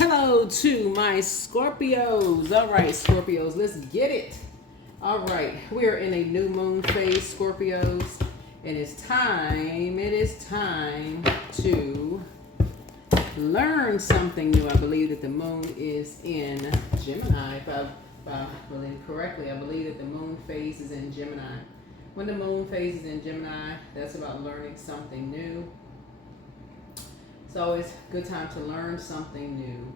Hello to my Scorpios. All right, Scorpios, let's get it. All right, we are in a new moon phase, Scorpios, and it is time to learn something new. I believe that the moon is in Gemini. If I believe correctly, I believe that the moon phase is in Gemini. When the moon phase is in Gemini, that's about learning something new. It's always a good time to learn something new.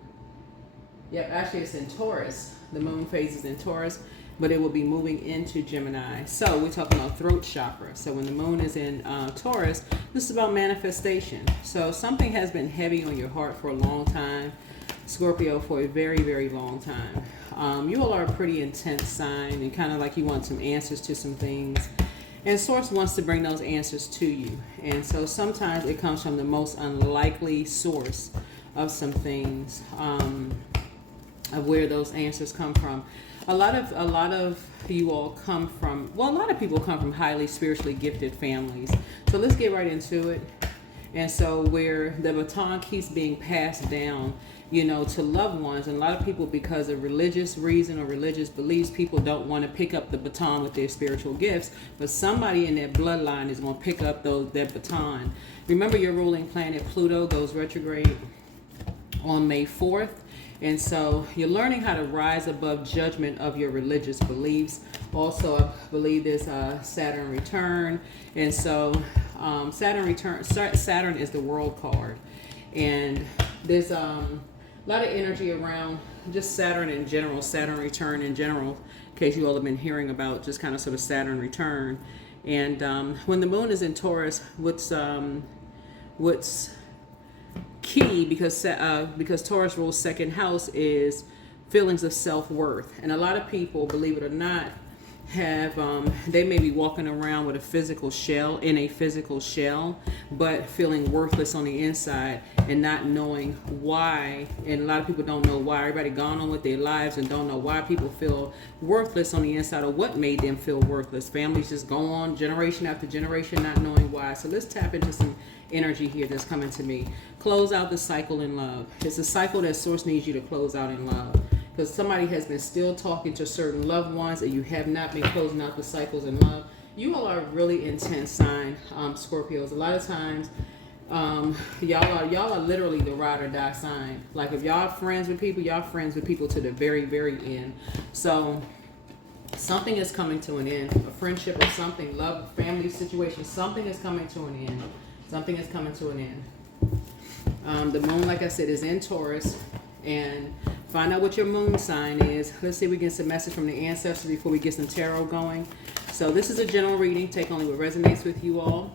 Yep, actually it's in Taurus. The moon phase is in Taurus, but it will be moving into Gemini. So we're talking about throat chakra. So when the moon is in Taurus, this is about manifestation. So something has been heavy on your heart for a long time, Scorpio, for a very, very long time. You all are a pretty intense sign and kind of like you want some answers to some things. And Source wants to bring those answers to you. And so sometimes it comes from the most unlikely source of some things, of where those answers come from. A lot of you all come from, well, a lot of people come from highly spiritually gifted families. So let's get right into it. And so where the baton keeps being passed down, to loved ones, and a lot of people, because of religious reason or religious beliefs, people don't want to pick up the baton with their spiritual gifts, but somebody in their bloodline is going to pick up that baton. Remember, your ruling planet Pluto goes retrograde on May 4th. And so you're learning how to rise above judgment of your religious beliefs. Also, I believe there's a Saturn return. And so Saturn is the world card. And there's a lot of energy around just Saturn in general, Saturn return in general, in case you all have been hearing about just kind of sort of Saturn return. And when the moon is in Taurus, what's key, because Taurus rules second house, is feelings of self-worth. And a lot of people, believe it or not, have they may be walking around with a physical shell, but feeling worthless on the inside and not knowing why. And a lot of people don't know why. Everybody gone on with their lives and don't know why people feel worthless on the inside, or what made them feel worthless. Families just go on generation after generation not knowing why. So let's tap into some energy here that's coming to me. Close out the cycle in love. It's a cycle that Source needs you to close out in love, because somebody has been still talking to certain loved ones and you have not been closing out the cycles in love. You all are a really intense sign, Scorpios. A lot of times, y'all are literally the ride or die sign. Like if y'all friends with people, y'all friends with people to the very, very end. So something is coming to an end. A friendship or something, love, family situation, something is coming to an end. Something is coming to an end. The moon, like I said, is in Taurus. And find out what your moon sign is. Let's see if we get some message from the ancestors before we get some tarot going. So this is a general reading. Take only what resonates with you all.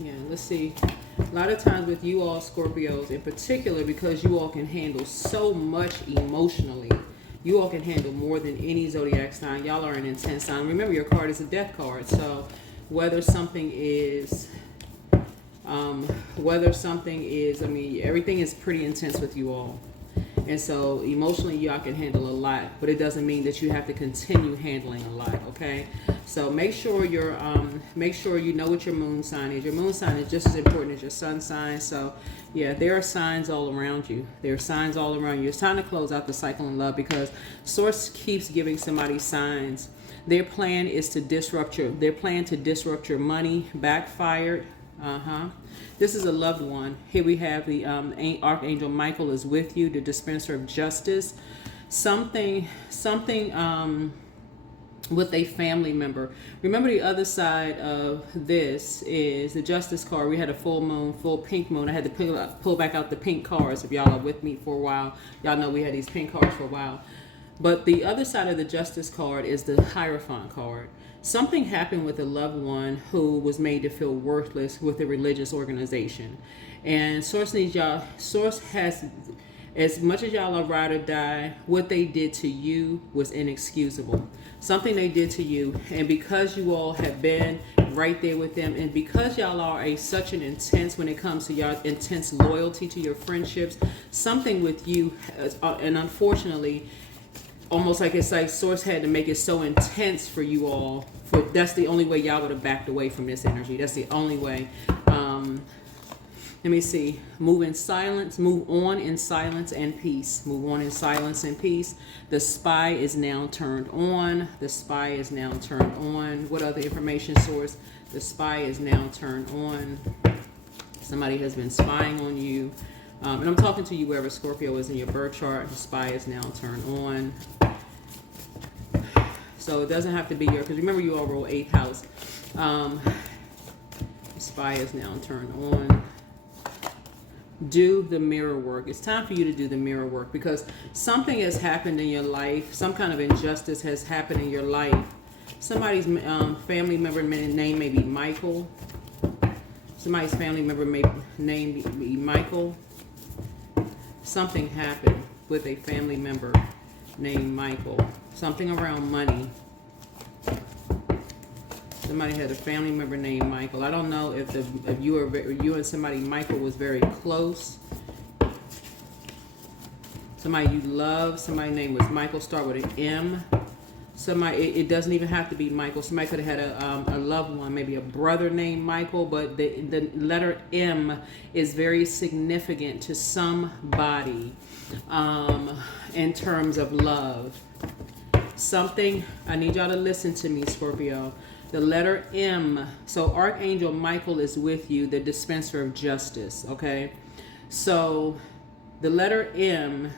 Yeah, let's see. A lot of times with you all Scorpios in particular, because you all can handle so much emotionally, you all can handle more than any zodiac sign. Y'all are an intense sign. Remember, your card is a death card. So whether something is, I mean, everything is pretty intense with you all. And so emotionally, y'all can handle a lot, but it doesn't mean that you have to continue handling a lot, okay? So make sure you know what your moon sign is. Your moon sign is just as important as your sun sign. So yeah, there are signs all around you. There are signs all around you. It's time to close out the cycle in love, because Source keeps giving somebody signs. Their plan to disrupt your money backfired. This is a loved one. Here we have the Archangel Michael is with you, the dispenser of justice. Something with a family member. Remember, the other side of this is the Justice card. We had a full moon, full pink moon. I had to pull back out the pink cards. If y'all are with me for a while, y'all know we had these pink cards for a while. But the other side of the Justice card is the Hierophant card. Something happened with a loved one who was made to feel worthless with a religious organization. And Source needs y'all. Source has As much as y'all are ride or die, what they did to you was inexcusable. Something they did to you, and because you all have been right there with them, and because y'all are such an intense when it comes to y'all intense loyalty to your friendships, something with you, and unfortunately, almost like it's like Source had to make it so intense for you all. For that's the only way y'all would have backed away from this energy. That's the only way. Let me see. Move in silence. Move on in silence and peace. Move on in silence and peace. The spy is now turned on. The spy is now turned on. What other information source? The spy is now turned on. Somebody has been spying on you. And I'm talking to you wherever Scorpio is in your birth chart. The spy is now turned on. So it doesn't have to be your, because remember you all roll 8th house. The spy is now turned on. Do the mirror work. It's time for you to do the mirror work, because something has happened in your life. Some kind of injustice has happened in your life. Somebody's family member name may be Michael. Somebody's family member name be Michael. Something happened with a family member named Michael. Something around money. Somebody had a family member named Michael. I don't know if you and somebody Michael was very close. Somebody you love. Somebody's name was Michael. Start with an M. Somebody. It doesn't even have to be Michael. Somebody could have had a loved one, maybe a brother named Michael. But the letter M is very significant to somebody in terms of love. Something. I need y'all to listen to me, Scorpio. The letter M. So Archangel Michael is with you, the dispenser of justice. Okay. So the letter M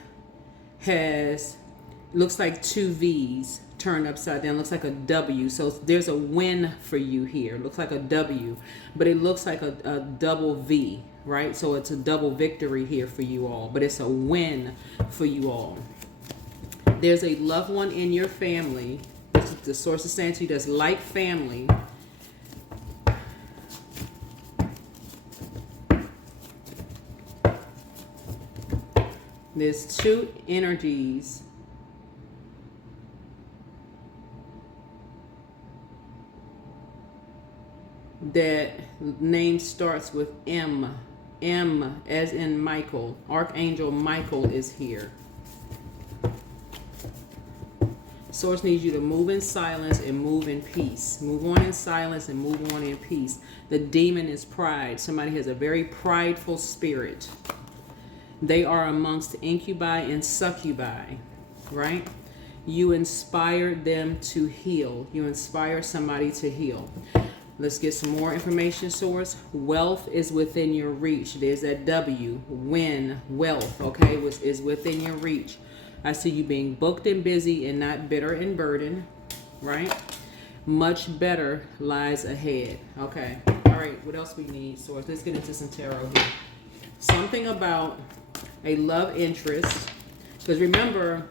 looks like 2 V's turned upside down. Looks like a W. So there's a win for you here. Looks like a W, but it looks like a double V, right? So it's a double victory here for you all, but it's a win for you all. There's a loved one in your family. The source is saying to you that's like family. There's 2 energies that name starts with M. M as in Michael. Archangel Michael is here. Source needs you to move in silence and move in peace. Move on in silence and move on in peace. The demon is pride. Somebody has a very prideful spirit. They are amongst incubi and succubi, right? You inspired them to heal. You inspire somebody to heal. Let's get some more information source. Wealth is within your reach. There's that W. Win, wealth, okay, which is within your reach. I see you being booked and busy and not bitter and burdened, right? Much better lies ahead. Okay. All right. What else we need, source? Let's get into some tarot here. Something about a love interest. Because remember,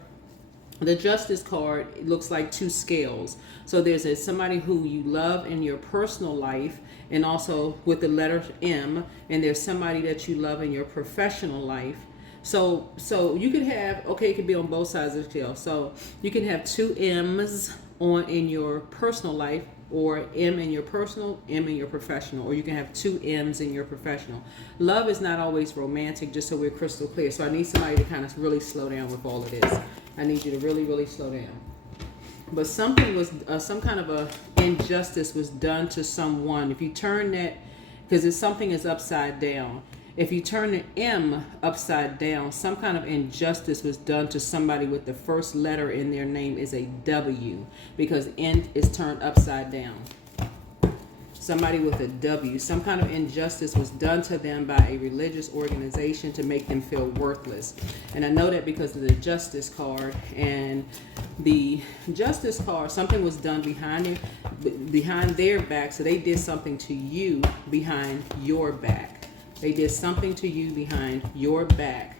the Justice card, it looks like 2 scales. So there's somebody who you love in your personal life, and also with the letter M, and there's somebody that you love in your professional life. So you could have, okay, it could be on both sides of the scale. So you can have 2 M's in your personal life, or M in your personal, M in your professional, or you can have 2 M's in your professional. Love is not always romantic, just so we're crystal clear. So I need somebody to kind of really slow down with all of this. I need you to really, really slow down. But something was, some kind of a injustice was done to someone. If you turn that, because something is upside down. If you turn the M upside down, some kind of injustice was done to somebody with the first letter in their name is a W, because N is turned upside down. Somebody with a W, some kind of injustice was done to them by a religious organization to make them feel worthless. And I know that because of the Justice card, and the Justice card, something was done behind their back, so they did something to you behind your back. They did something to you behind your back.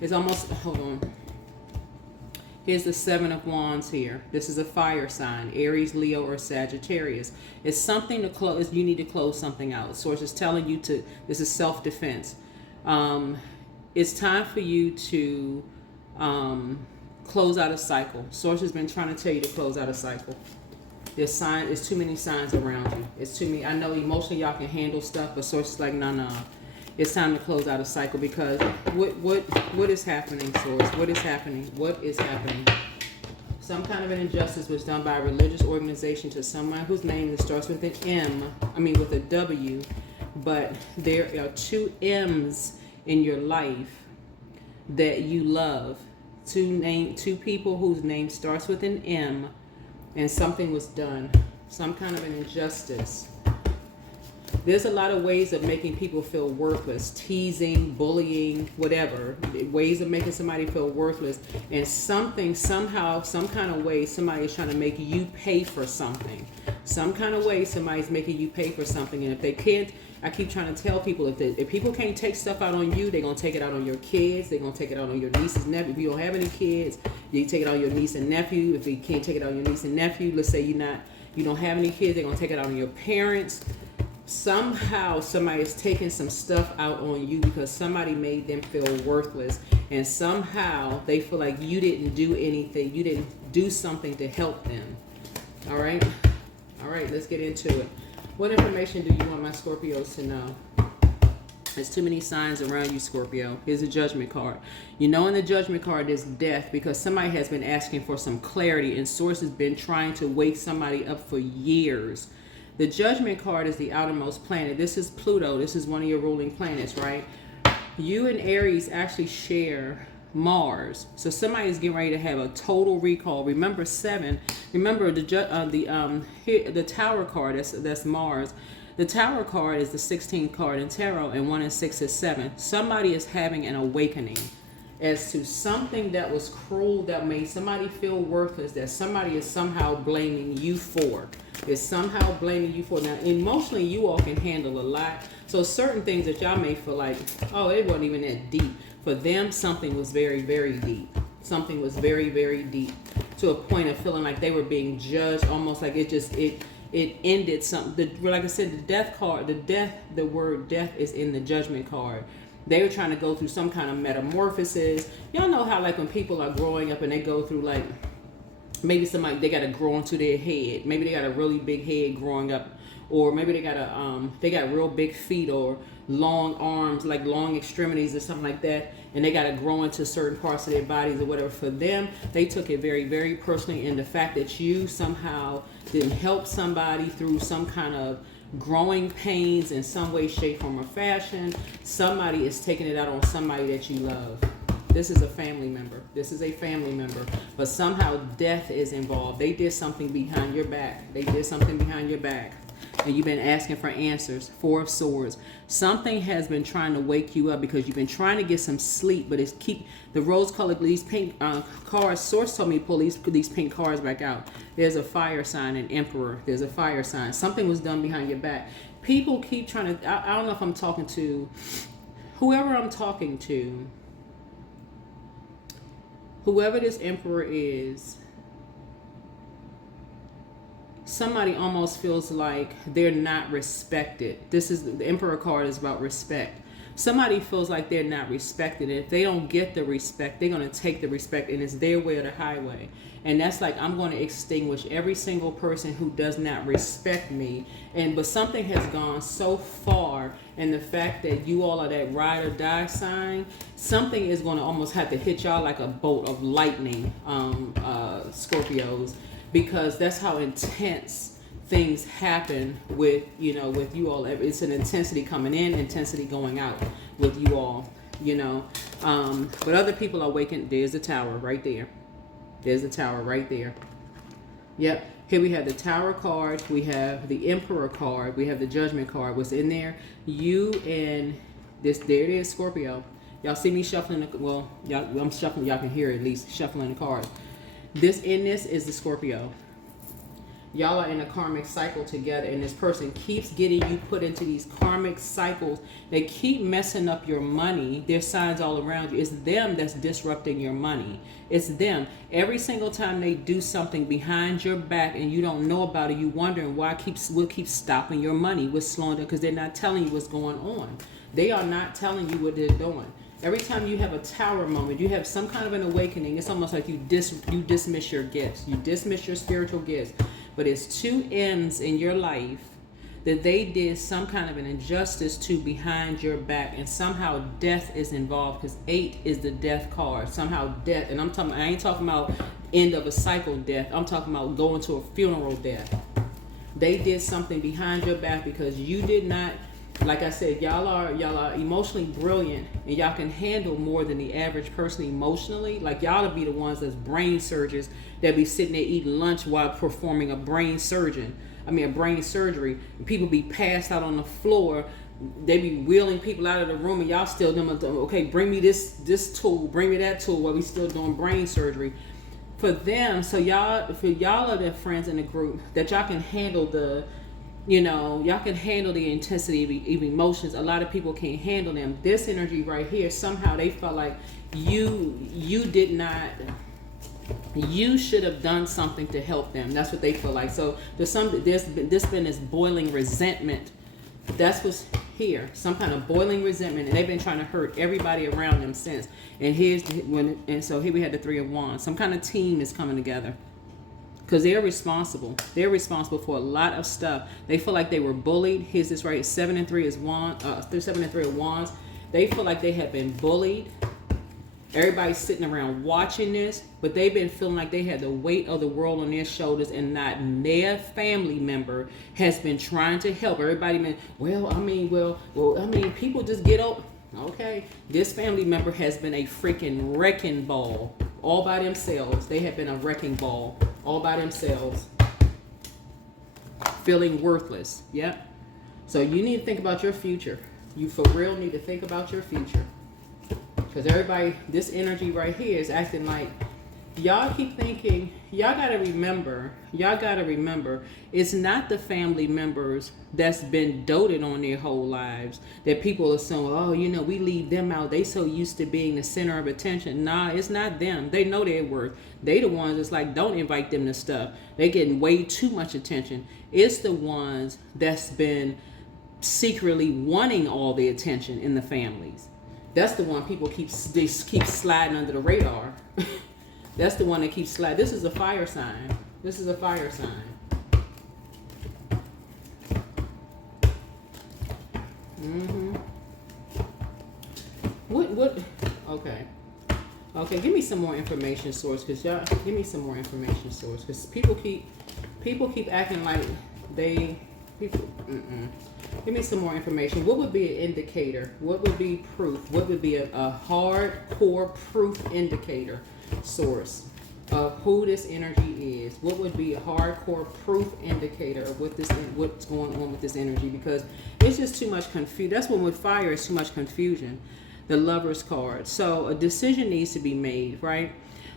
It's almost, hold on. Here's the 7 of Wands here. This is a fire sign, Aries, Leo, or Sagittarius. It's something to close. You need to close something out. Source is telling you to, this is self-defense. It's time for you to close out a cycle. Source has been trying to tell you to close out a cycle. There's too many signs around you. It's too many. I know emotionally y'all can handle stuff, but Source is like, no. It's time to close out a cycle, because what is happening, Source? What is happening? What is happening? Some kind of an injustice was done by a religious organization to someone whose name starts with an M. I mean with a W, but there are two M's in your life that you love. Two people whose name starts with an M, and something was done. Some kind of an injustice. There's a lot of ways of making people feel worthless. Teasing, bullying, whatever. Ways of making somebody feel worthless. And something, somehow, some kind of way, somebody is trying to make you pay for something. Some kind of way somebody's making you pay for something. And if they can't, I keep trying to tell people, if people can't take stuff out on you, they're going to take it out on your kids. They're going to take it out on your nieces and nephew. If you don't have any kids, you take it out on your niece and nephew. If you can't take it out on your niece and nephew, let's say you don't have any kids, they're going to take it out on your parents. Somehow somebody is taking some stuff out on you because somebody made them feel worthless, and somehow they feel like you didn't do anything, you didn't do something to help them. All right, let's get into it. What information do you want my Scorpios to know? There's too many signs around you, Scorpio. Here's a judgment card. You know, in the judgment card there's death, because somebody has been asking for some clarity, and Source has been trying to wake somebody up for years. The judgment card is the outermost planet. This is Pluto. This is one of your ruling planets, right? You and Aries actually share Mars. So somebody is getting ready to have a total recall. Remember 7. Remember the Tower card. That's Mars. The Tower card is the 16th card in Tarot, and 1 and 6 is 7. Somebody is having an awakening as to something that was cruel, that made somebody feel worthless, that somebody is somehow blaming you for. Is somehow blaming you for. Now, emotionally, you all can handle a lot. So certain things that y'all may feel like, oh, it wasn't even that deep. For them, something was very, very deep. Something was very, very deep, to a point of feeling like they were being judged, almost like it ended something. Like I said, the death card, the word death is in the judgment card. They were trying to go through some kind of metamorphosis. Y'all know how, like, when people are growing up and they go through, like, maybe they got to grow into their head. Maybe they got a really big head growing up, or maybe they got real big feet or long arms, like long extremities or something like that, and they got to grow into certain parts of their bodies or whatever. For them, they took it very, very personally, in the fact that you somehow didn't help somebody through some kind of growing pains in some way, shape, form, or fashion. Somebody is taking it out on somebody that you love. This is a family member. This is a family member. But somehow death is involved. They did something behind your back. They did something behind your back. And you've been asking for answers. 4 of Swords. Something has been trying to wake you up, because you've been trying to get some sleep, but it's keep the rose-colored, these pink cards. Source told me to pull these pink cards back out. There's a fire sign, an Emperor. There's a fire sign. Something was done behind your back. People keep trying to, I don't know if I'm talking to, whoever I'm talking to, whoever this Emperor is, somebody almost feels like they're not respected. This is the Emperor card, is about respect. Somebody feels like they're not respected, and if they don't get the respect, they're going to take the respect, and it's their way or the highway. And that's like, I'm going to extinguish every single person who does not respect me. But something has gone so far, and the fact that you all are that ride or die sign, something is going to almost have to hit y'all like a bolt of lightning, Scorpios, because that's how intense things happen with you all. It's an intensity coming in, intensity going out with you all, but other people are waking. There's the Tower right there. There's the Tower right there. Yep. Here we have the Tower card. We have the Emperor card. We have the Judgment card. What's in there? You and this. There it is, Scorpio. Y'all see me shuffling I'm shuffling. Y'all can hear it, at least shuffling the cards. This is the Scorpio. Y'all are in a karmic cycle together, and this person keeps getting you put into these karmic cycles. They keep messing up your money. There's signs all around you. It's them that's disrupting your money. It's them. Every single time they do something behind your back and you don't know about it, you wondering what keeps stopping your money, what's slowing down, because they're not telling you what's going on. They are not telling you what they're doing. Every time you have a tower moment, you have some kind of an awakening, it's almost like you dismiss your gifts. You dismiss your spiritual gifts. But it's two M's in your life that they did some kind of an injustice to behind your back, and somehow death is involved, because 8 is the death card. Somehow death, and I ain't talking about end of a cycle death. I'm talking about going to a funeral death. They did something behind your back because you did not. Like I said, y'all are emotionally brilliant, and y'all can handle more than the average person emotionally. Like, y'all to be the ones that's brain surgeons that be sitting there eating lunch while performing a brain surgery. People be passed out on the floor. They be wheeling people out of the room, and y'all still them. Okay, bring me this tool, bring me that tool, while we still doing brain surgery. For them, for y'all are their friends in the group that y'all can handle y'all can handle the intensity of emotions. A lot of people can't handle them. This energy right here, somehow they felt like you should have done something to help them. That's what they feel like. So there's been this boiling resentment. That's what's here. Some kind of boiling resentment, and they've been trying to hurt everybody around them since. And so here we had the 3 of Wands. Some kind of team is coming together. Because they're responsible. They're responsible for a lot of stuff. They feel like they were bullied. Here's this right. 7 and 3 is Wands. 7 and 3 of Wands. They feel like they have been bullied. Everybody's sitting around watching this, but they've been feeling like they had the weight of the world on their shoulders, and not their family member has been trying to help. Everybody been, people just get up. Okay, this family member has been a freaking wrecking ball all by themselves. They have been a wrecking ball all by themselves, feeling worthless. Yep. So you need to think about your future. You for real need to think about your future, because everybody, this energy right here is acting like y'all keep thinking. Y'all gotta remember, it's not the family members that's been doted on their whole lives that people assume, we leave them out. They so used to being the center of attention. Nah, it's not them. They know their worth. They the ones that's like, don't invite them to stuff. They getting way too much attention. It's the ones that's been secretly wanting all the attention in the families. That's the one people keep sliding under the radar. That's the one that keeps sliding. This is a fire sign. What? Okay, give me some more information source, because y'all, give me some more information source, because people keep acting like Give me some more information. What would be an indicator? What would be proof? What would be a hardcore proof indicator source of who this energy is? What would be a hardcore proof indicator of what's going on with this energy? Because it's just too much confusion. That's when with fire, it's too much confusion. The Lover's card. So a decision needs to be made, right?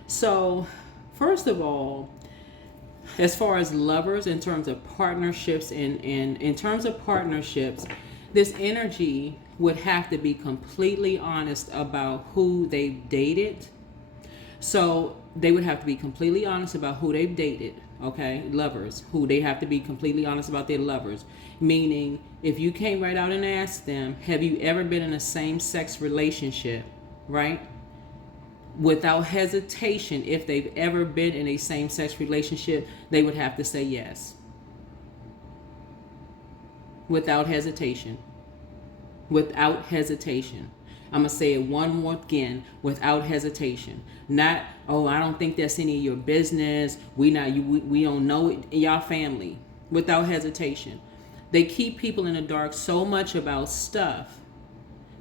So first of all, as far as lovers, in terms of partnerships, in terms of partnerships, this energy would have to be completely honest about who they've dated. So they would have to be completely honest about who they've dated, okay? Lovers, who they have to be completely honest about their lovers. Meaning, if you came right out and asked them, have you ever been in a same-sex relationship, right? Without hesitation, if they've ever been in a same-sex relationship, they would have to say yes. Without hesitation. Without hesitation. I'm going to say it one more again, without hesitation. Not, I don't think that's any of your business. We don't know it in y'all family. Without hesitation. They keep people in the dark so much about stuff.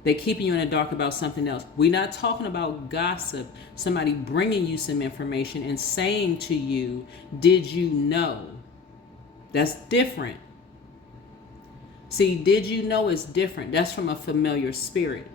They're keeping you in the dark about something else. We're not talking about gossip. Somebody bringing you some information and saying to you, did you know? That's different. See, did you know is different. That's from a familiar spirit.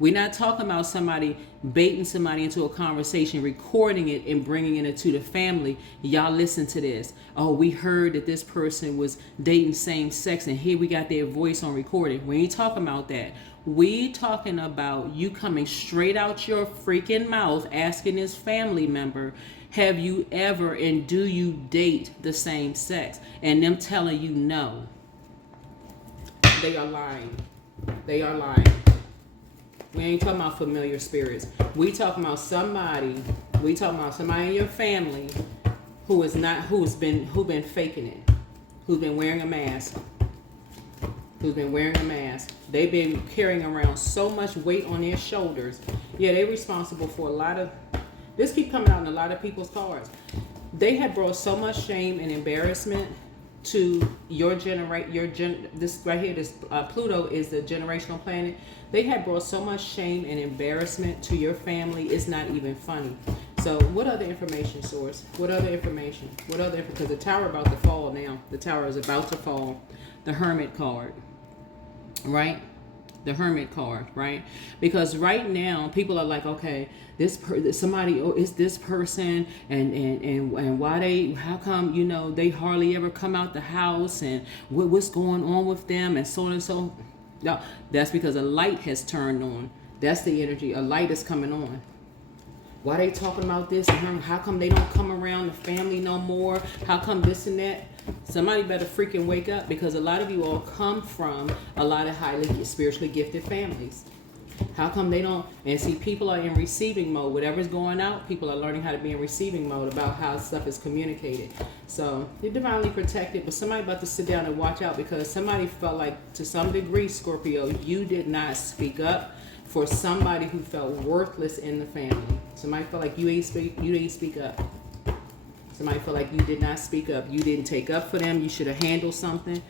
We're not talking about somebody baiting somebody into a conversation, recording it and bringing it into the family. Y'all listen to this. Oh, we heard that this person was dating same sex and here we got their voice on recording. We ain't talking about that. We talking about you coming straight out your freaking mouth asking this family member, have you ever and do you date the same sex? And them telling you no. They are lying. They are lying. We ain't talking about familiar spirits. We talking about somebody. We talking about somebody in your family who been faking it, who's been wearing a mask, They've been carrying around so much weight on their shoulders. Yeah, they're responsible for a lot of. This keep coming out in a lot of people's cards. They have brought so much shame and embarrassment to this right here, this Pluto is the generational planet. They have brought so much shame and embarrassment to your family, it's not even funny. So what other information source? What other information? Because the tower about to fall now. The tower is about to fall. The Hermit card, right? The Hermit card, right? Because right now people are like, okay, is this person and why how come they hardly ever come out the house and what's going on with them and so on and so. No, that's because a light has turned on. That's the energy. A light is coming on. Why they talking about this? And how come they don't come around the family no more? How come this and that? Somebody better freaking wake up, because a lot of you all come from a lot of highly spiritually gifted families. How come they don't? And see, people are in receiving mode. Whatever's going out, people are learning how to be in receiving mode about how stuff is communicated. So you're divinely protected, but somebody about to sit down and watch out, because somebody felt like, to some degree, Scorpio, you did not speak up for somebody who felt worthless in the family. Somebody felt like you didn't speak up. Somebody felt like you did not speak up. You didn't take up for them. You should have handled something.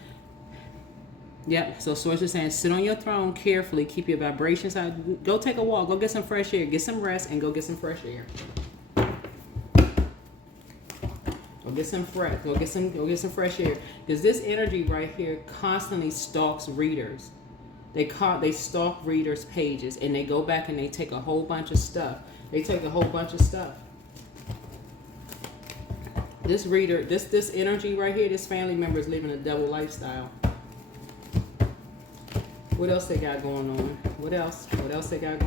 Yep. So source is saying, sit on your throne carefully. Keep your vibrations high. Go take a walk. Go get some fresh air. Get some rest and go get some fresh air. Go get some fresh air. Because this energy right here constantly stalks readers. They stalk readers' pages, and they go back and they take a whole bunch of stuff. This reader, this energy right here, this family member is living a double lifestyle. What else they got going on? What else they got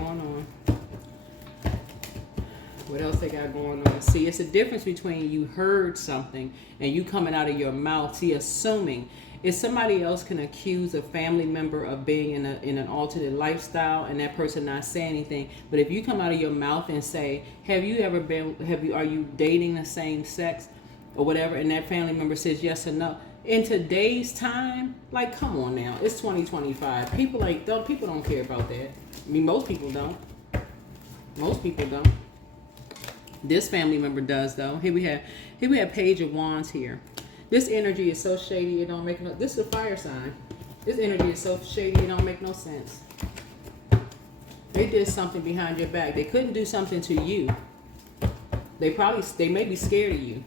going on? See, it's a difference between you heard something and you coming out of your mouth. See, assuming. If somebody else can accuse a family member of being in an alternate lifestyle and that person not saying anything, but if you come out of your mouth and say, are you dating the same sex or whatever, and that family member says yes or no, in today's time, like, come on now, it's 2025. People don't care about that. I mean, most people don't. This family member does, though. Here we have Page of Wands here. This energy is so shady, it don't make no. This is a fire sign. This energy is so shady, it don't make no sense. They did something behind your back. They couldn't do something to you. They may be scared of you.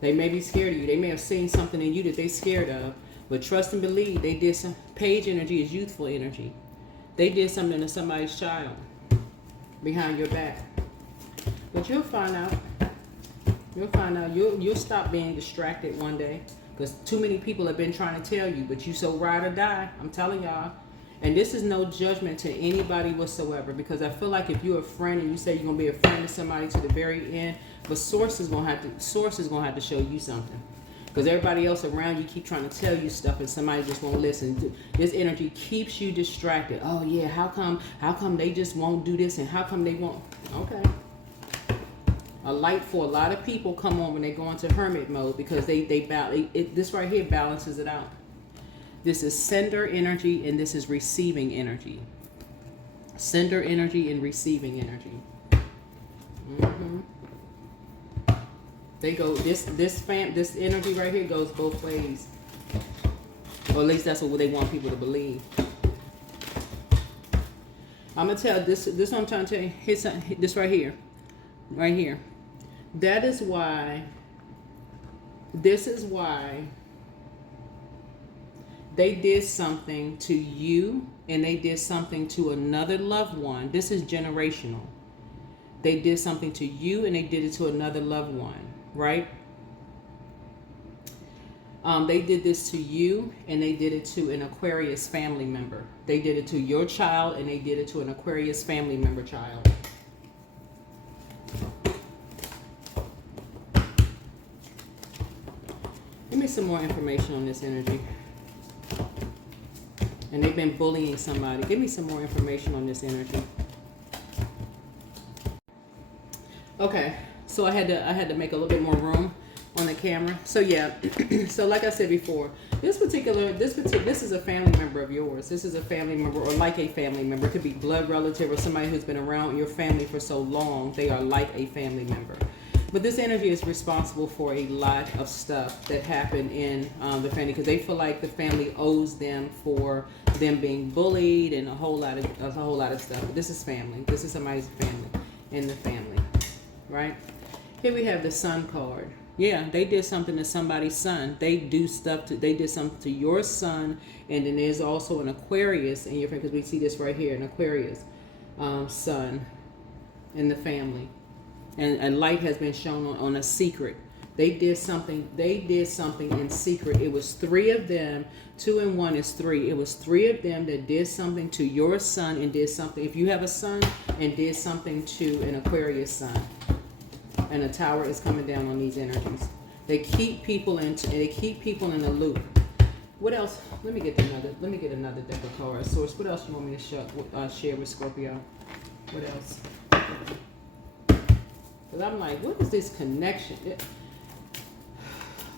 They may have seen something in you that they scared of. But trust and believe, they did some. Page energy is youthful energy. They did something to somebody's child behind your back. But you'll find out. You'll stop being distracted one day, because too many people have been trying to tell you, but you so ride or die. I'm telling y'all. And this is no judgment to anybody whatsoever, because I feel like if you're a friend and you say you're gonna be a friend to somebody to the very end, but source is gonna have to show you something, because everybody else around you keep trying to tell you stuff and somebody just won't listen. This energy keeps you distracted. Oh yeah, how come they just won't do this, and how come they won't? Okay. A light for a lot of people come on when they go into hermit mode, because this right here balances it out. This is sender energy and this is receiving energy. Sender energy and receiving energy. They go this energy right here goes both ways. Or at least that's what they want people to believe. I'm gonna tell this what I'm trying to tell you. Here's this right here. Right here. This is why They did something to you and they did something to another loved one. This is generational. They did something to you and they did it to another loved one, right? They did this to you and they did it to an Aquarius family member. They did it to your child and they did it to an Aquarius family member child. Give me some more information on this energy. And they've been bullying somebody. Give me some more information on this energy. Okay, so I had to make a little bit more room on the camera. So yeah, so like I said before, this is a family member of yours. This is a family member or like a family member. It could be blood relative or somebody who's been around your family for so long. They are like a family member. But this energy is responsible for a lot of stuff that happened in the family because they feel like the family owes them for them being bullied and a whole lot of stuff. But this is family. This is somebody's family in the family, right? Here we have the Sun card. Yeah, they did something to somebody's son. They did something to your son, and then there's also an Aquarius in your family because we see this right here, an Aquarius son in the family. And a light has been shown on a secret. They did something in secret. It was 3 of them. 2 and 1 is 3. It was 3 of them that did something to your son and did something. If you have a son and did something to an Aquarius son. And a tower is coming down on these energies. They keep people in the loop. What else? Let me get another deck of cards. Source, what else you want me to share with Scorpio? What else? Because I'm like, what is this connection?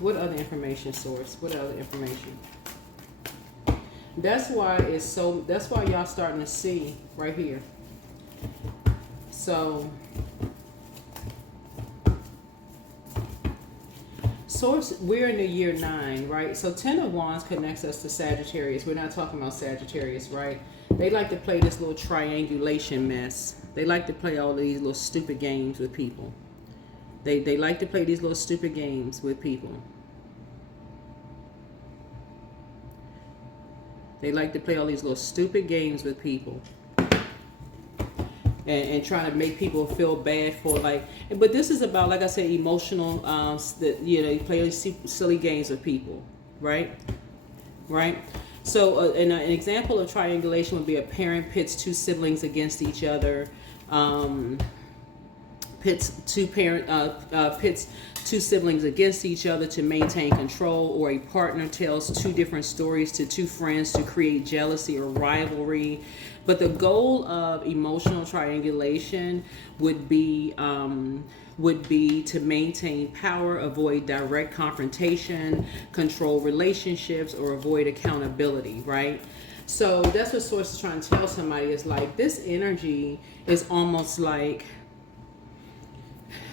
What other information, Source? What other information? That's why y'all starting to see right here. So, Source, we're in the year 9, right? So 10 of Wands connects us to Sagittarius. We're not talking about Sagittarius, right? They like to play this little triangulation mess. They like to play all these little stupid games with people. They like to play these little stupid games with people. They like to play all these little stupid games with people. And trying to make people feel bad for but this is about, like I said, emotional, they play these silly games with people, right? Right? So an example of triangulation would be a parent pits 2 siblings against each other, pits 2 siblings against each other to maintain control, or a partner tells 2 different stories to 2 friends to create jealousy or rivalry. But the goal of emotional triangulation would be to maintain power, avoid direct confrontation, control relationships, or avoid accountability, right? So that's what Source is trying to tell somebody, is like, this energy is almost like,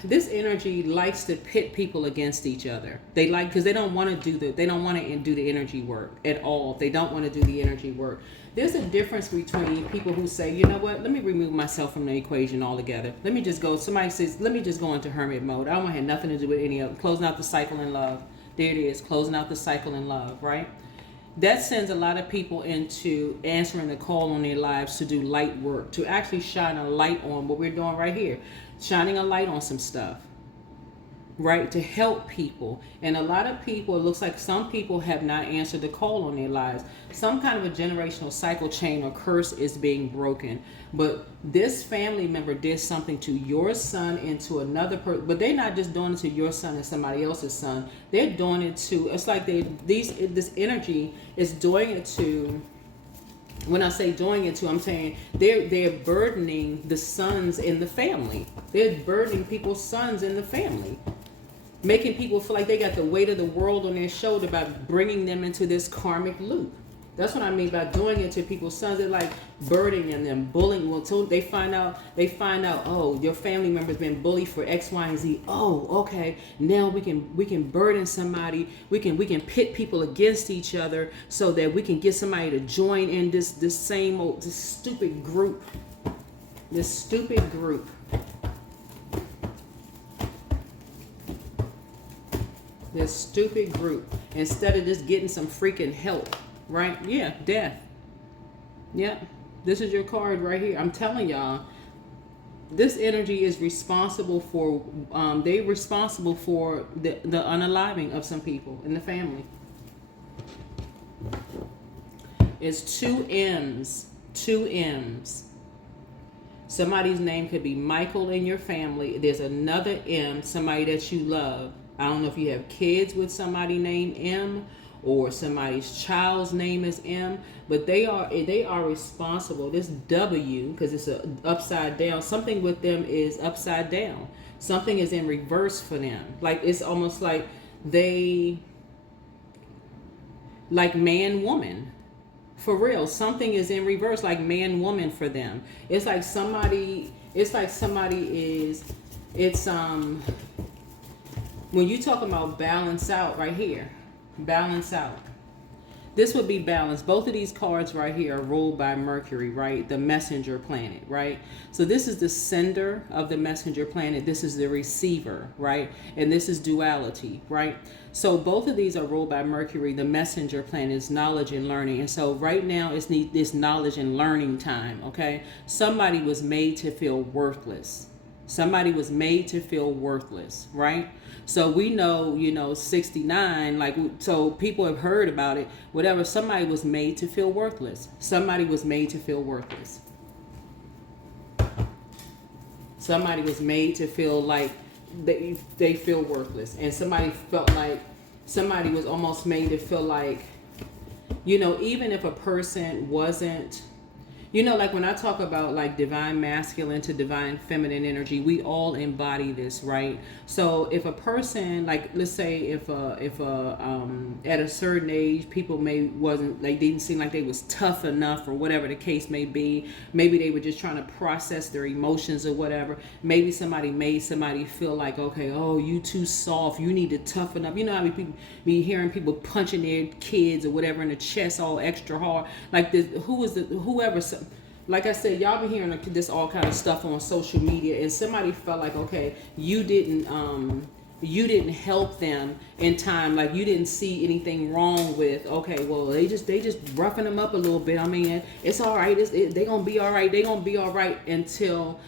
this energy likes to pit people against each other. Because they don't want to do the energy work at all. They don't want to do the energy work. There's a difference between people who say, you know what, let me remove myself from the equation altogether. Somebody says, let me just go into hermit mode. I don't want to have nothing to do with any of it. Closing out the cycle in love. There it is, closing out the cycle in love, right? That sends a lot of people into answering the call on their lives to do light work, to actually shine a light on what we're doing right here. Shining a light on some stuff, right? To help people. And a lot of people, it looks like some people have not answered the call on their lives. Some kind of a generational cycle chain or curse is being broken. But this family member did something to your son and to another person. But they're not just doing it to your son and somebody else's son. They're doing it to, it's like this energy is doing it to, when I say doing it to, I'm saying they're burdening the sons in the family. They're burdening people's sons in the family. Making people feel like they got the weight of the world on their shoulder by bringing them into this karmic loop. That's what I mean by doing it to people's sons. They're like burdening them, bullying. Well, until they find out, oh, your family member's been bullied for X, Y, and Z. Oh, okay. Now we can burden somebody. We can pit people against each other so that we can get somebody to join in this stupid group. This stupid group. This stupid group. Instead of just getting some freaking help. right? Yeah, death. Yep. This is your card right here. I'm telling y'all, this energy is responsible for, they're responsible for the unaliving of some people in the family. It's two M's. Two M's. Somebody's name could be Michael in your family. There's another M, somebody that you love. I don't know if you have kids with somebody named M or somebody's child's name is M, but they are responsible. This W, because it's a upside down, something with them is upside down. Something is in reverse for them. Like it's almost like they, like man woman. For real, something is in reverse, like man woman for them. It's like somebody is, it's when you talk about balance out right here, balance out. This would be balance. Both of these cards right here are ruled by Mercury, right? The messenger planet, right? So this is the sender of the messenger planet. This is the receiver, right? And this is duality, right? So both of these are ruled by Mercury. The messenger planet is knowledge and learning. And so right now it's this knowledge and learning time, okay? Somebody was made to feel worthless. Somebody was made to feel worthless, right? So we know, 69, like, so people have heard about it, whatever. Somebody was made to feel worthless. Somebody was made to feel worthless. Somebody was made to feel like they feel worthless. And somebody felt like, somebody was almost made to feel like, even if a person wasn't, like when I talk about like divine masculine to divine feminine energy, we all embody this, right? So if a person, like let's say if at a certain age, people didn't seem like they was tough enough or whatever the case may be. Maybe they were just trying to process their emotions or whatever. Maybe somebody made somebody feel like, okay, oh, you too soft, you need to toughen up. You know how many people be hearing people punching their kids or whatever in the chest all extra hard, like this, whoever. Like I said, y'all be hearing this all kind of stuff on social media, and somebody felt like, okay, you didn't help them in time, like you didn't see anything wrong with, okay, well they just roughing them up a little bit. I mean, it's all right. They gonna be all right. They gonna be all right until,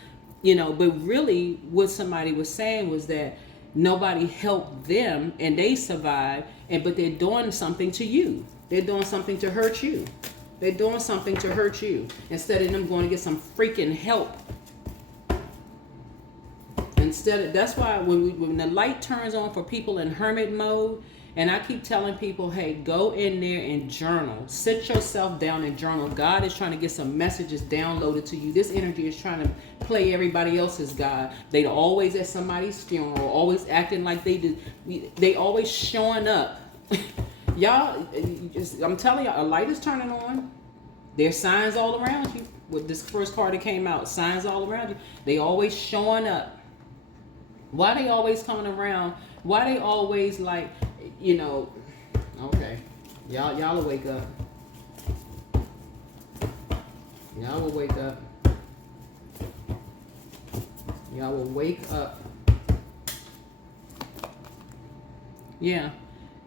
But really, what somebody was saying was that nobody helped them, and they survived. But they're doing something to you. They're doing something to hurt you. They're doing something to hurt you instead of them going to get some freaking help. That's why when the light turns on for people in hermit mode, and I keep telling people, hey, go in there and journal. Sit yourself down and journal. God is trying to get some messages downloaded to you. This energy is trying to play everybody else's God. They always at somebody's funeral, always acting like they did. They always showing up. Y'all, I'm telling y'all, a light is turning on. There's signs all around you. With this first card that came out, signs all around you. They always showing up. Why they always coming around? Why they always like, okay. Y'all will wake up. Y'all will wake up. Y'all will wake up. Yeah.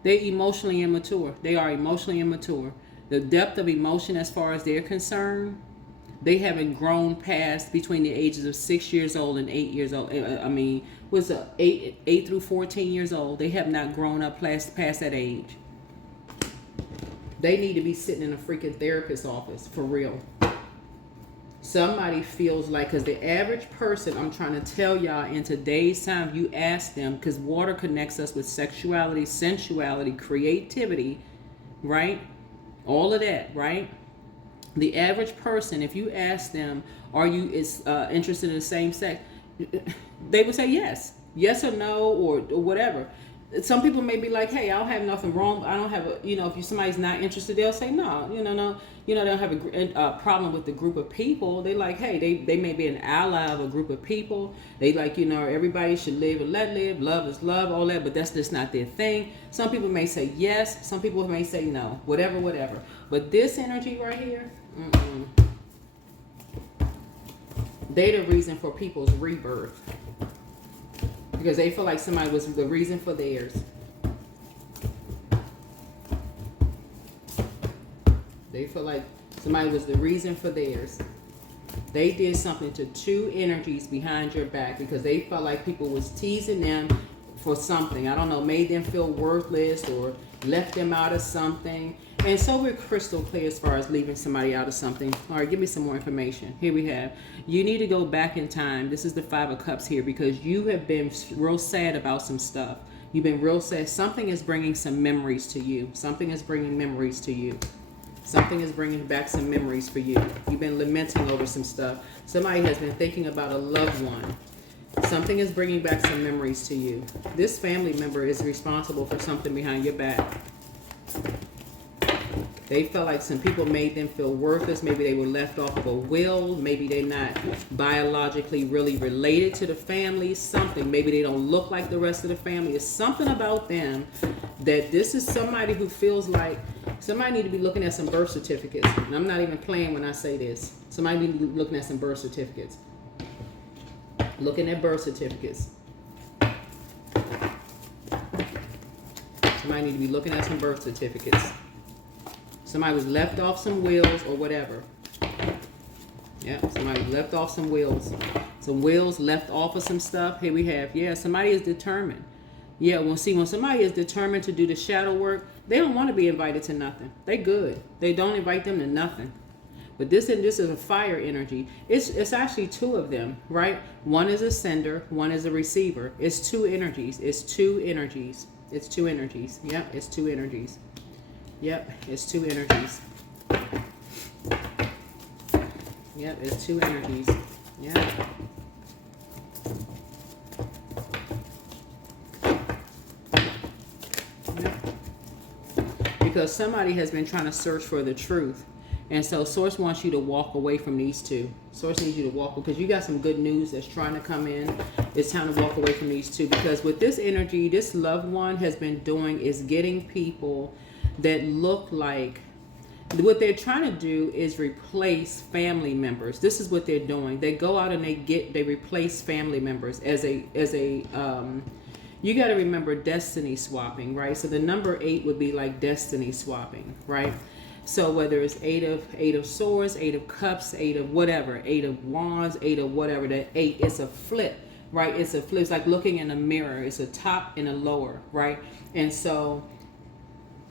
They're emotionally immature. They are emotionally immature. The depth of emotion as far as they're concerned, they haven't grown past between the ages of 6 years old and 8 years old. I mean, what's up? 8 through 14 years old. They have not grown up past that age. They need to be sitting in a freaking therapist's office, for real. Somebody feels like, because the average person, I'm trying to tell y'all, in today's time, you ask them, because water connects us with sexuality, sensuality, creativity, right? All of that, right? The average person, if you ask them, are you interested in the same sex? They would say yes. Yes or no, or whatever. Some people may be like, hey, I don't have nothing wrong. I don't have if somebody's not interested, they'll say no. No. They don't have a problem with the group of people. They like, hey, they may be an ally of a group of people. They like, everybody should live and let live. Love is love, all that. But that's just not their thing. Some people may say yes. Some people may say no. Whatever. But this energy right here, they the reason for people's rebirth. Because they feel like somebody was the reason for theirs. They feel like somebody was the reason for theirs. They did something to two energies behind your back because they felt like people was teasing them for something. I don't know, made them feel worthless or left them out of something. And so we're crystal clear as far as leaving somebody out of something. All right, give me some more information. Here we have, you need to go back in time. This is the Five of Cups here because you have been real sad about some stuff. You've been real sad. Something is bringing some memories to you. Something is bringing memories to you. Something is bringing back some memories for you. You've been lamenting over some stuff. Somebody has been thinking about a loved one. Something is bringing back some memories to you. This family member is responsible for something behind your back. They felt like some people made them feel worthless. Maybe they were left off of a will. Maybe they're not biologically really related to the family. Something. Maybe they don't look like the rest of the family. It's something about them that this is somebody who feels like somebody need to be looking at some birth certificates. And I'm not even playing when I say this. Somebody need to be looking at some birth certificates. Looking at birth certificates. Somebody need to be looking at some birth certificates. Somebody was left off some wills or whatever. Yeah, somebody left off some wills. Some wills left off of some stuff. Here we have, yeah, somebody is determined. Yeah, well, see, when somebody is determined to do the shadow work, they don't want to be invited to nothing. They good. They don't invite them to nothing. But this is a fire energy. It's actually two of them, right? One is a sender, one is a receiver. It's two energies. It's two energies. It's two energies. Yep, it's two energies. Yep, it's two energies. Yep, it's two energies. Yeah. Because somebody has been trying to search for the truth. And so Source wants you to walk away from these two. Source needs you to walk, because you got some good news that's trying to come in. It's time to walk away from these two. Because with this energy, this loved one has been doing is getting people that look like, what they're trying to do is replace family members. This is what they're doing. They go out and they replace family members as a you got to remember destiny swapping, right? So the number 8 would be like destiny swapping, right? So whether it's eight of swords, 8 of cups, 8 of whatever, 8 of wands, 8 of whatever, that 8, it's a flip, right? It's a flip. It's like looking in a mirror. It's a top and a lower, right? And so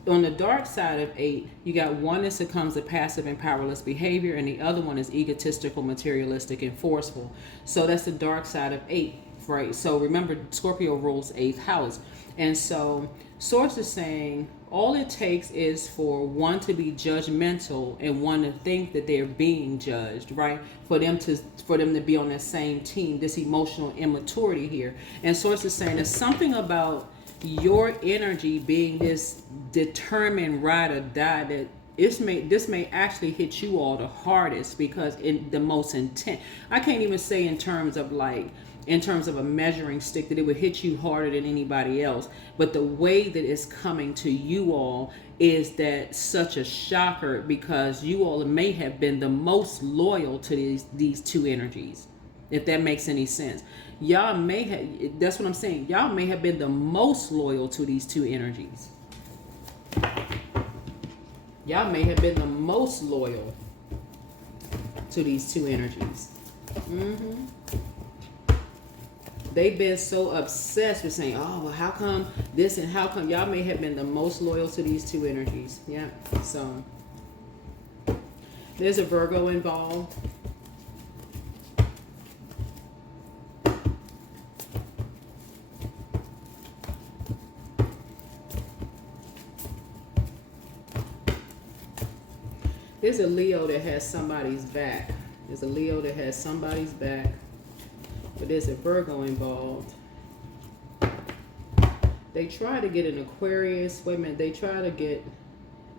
on the dark side of 8, you got one that succumbs to passive and powerless behavior, and the other one is egotistical, materialistic, and forceful. So that's the dark side of 8, right? So remember, Scorpio rules 8th house. And so Source is saying all it takes is for one to be judgmental and one to think that they're being judged, right? For them to be on that same team, this emotional immaturity here. And Source is saying there's something about your energy being this determined ride or die that this may actually hit you all the hardest, because in the most intense, I can't even say in terms of a measuring stick that it would hit you harder than anybody else, but the way that it's coming to you all is that such a shocker, because you all may have been the most loyal to these two energies, if that makes any sense. Y'all may have, that's what I'm saying, y'all may have been the most loyal to these two energies. Y'all may have been the most loyal to these two energies. They've been so obsessed with saying, oh, well, how come this and how come? Y'all may have been the most loyal to these two energies. Yeah, so there's a Virgo involved. There's a Leo that has somebody's back. There's a Leo that has somebody's back. But there's a Virgo involved. They try to get an Aquarius. Wait a minute. They try to get...